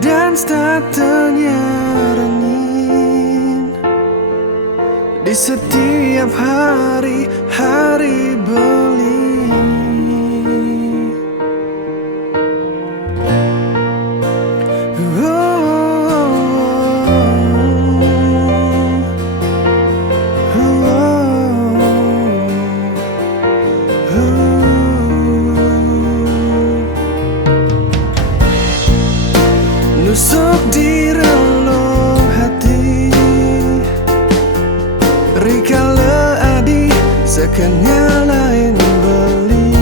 dan starternya rengin di setiap hari-hari beli. Nusuk di relung hati Rikala adi sekenya lain beli.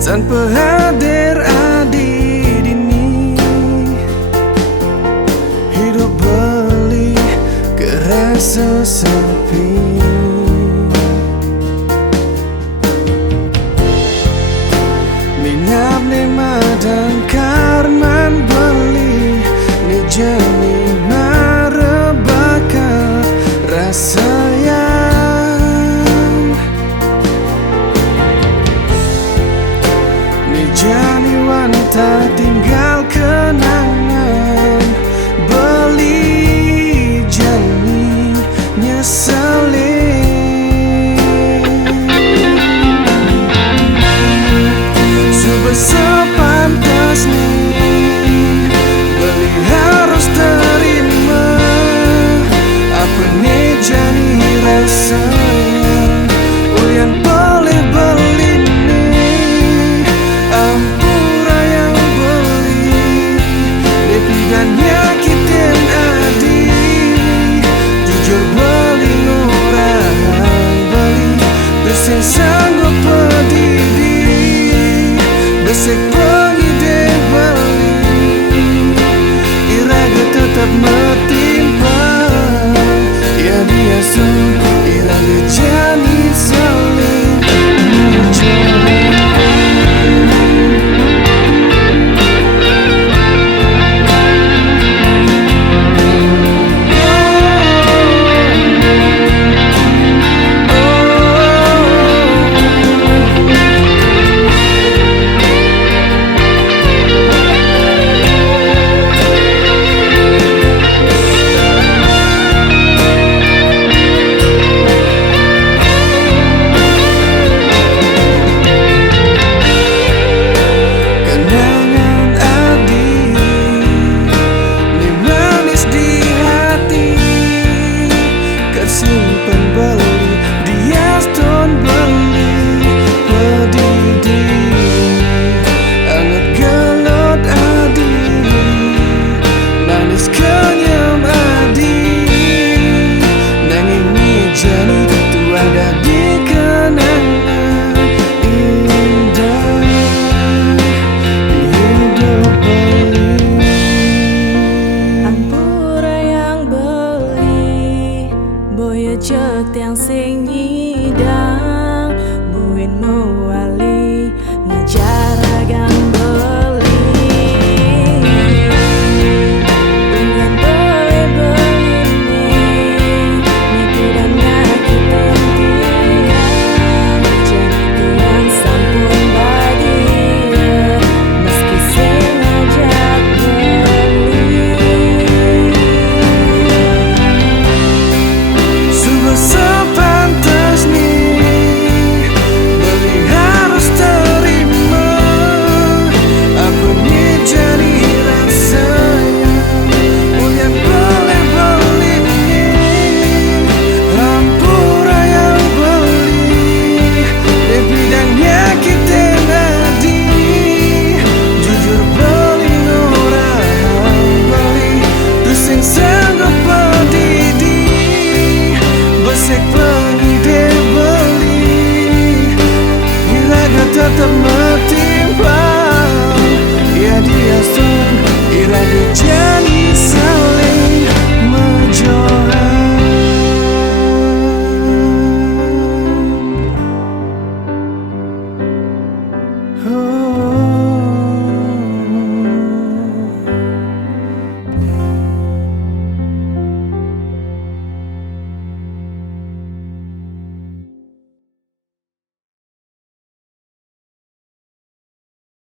Tanpa hadir adi dini hidup beli kerasa sepi. Minap lima dan karman beli ni jani marebaka rasa yang ni jani wanita tinggal kenangan beli jani nyeseli. Sepantasnya beli harus terima apa nih jadi rasanya. Ulian boleh beli nih ampura yang beli lebih dan nyakitin adi. Jujur beli orang beli bersih sanggup pedidi besek pengide beli iraga tetap metimpang ya biasa iraga jani saling mencoba. Simpen beli dia stone beli pedidi anget gelot adi manis kenyam adi nanging mijani tu ada di kenangan indah di hidup beli. Ampura yang beli boya cet yang sing nyidang buin mewali ngajar agang beli. Dengan boleh beli nih nipu dan nyakitin tiang jadi tiang sampun bahagia meski sing ngajak beli. Sepantasnya beli harus terima apa nih jadi rasanya. Ulian boleh beli nih ampura yang beli lebih dan nyakitin adi. Jujur beli orang beli pusing sanggup pedidi besek pengide beli iraga tetap mati.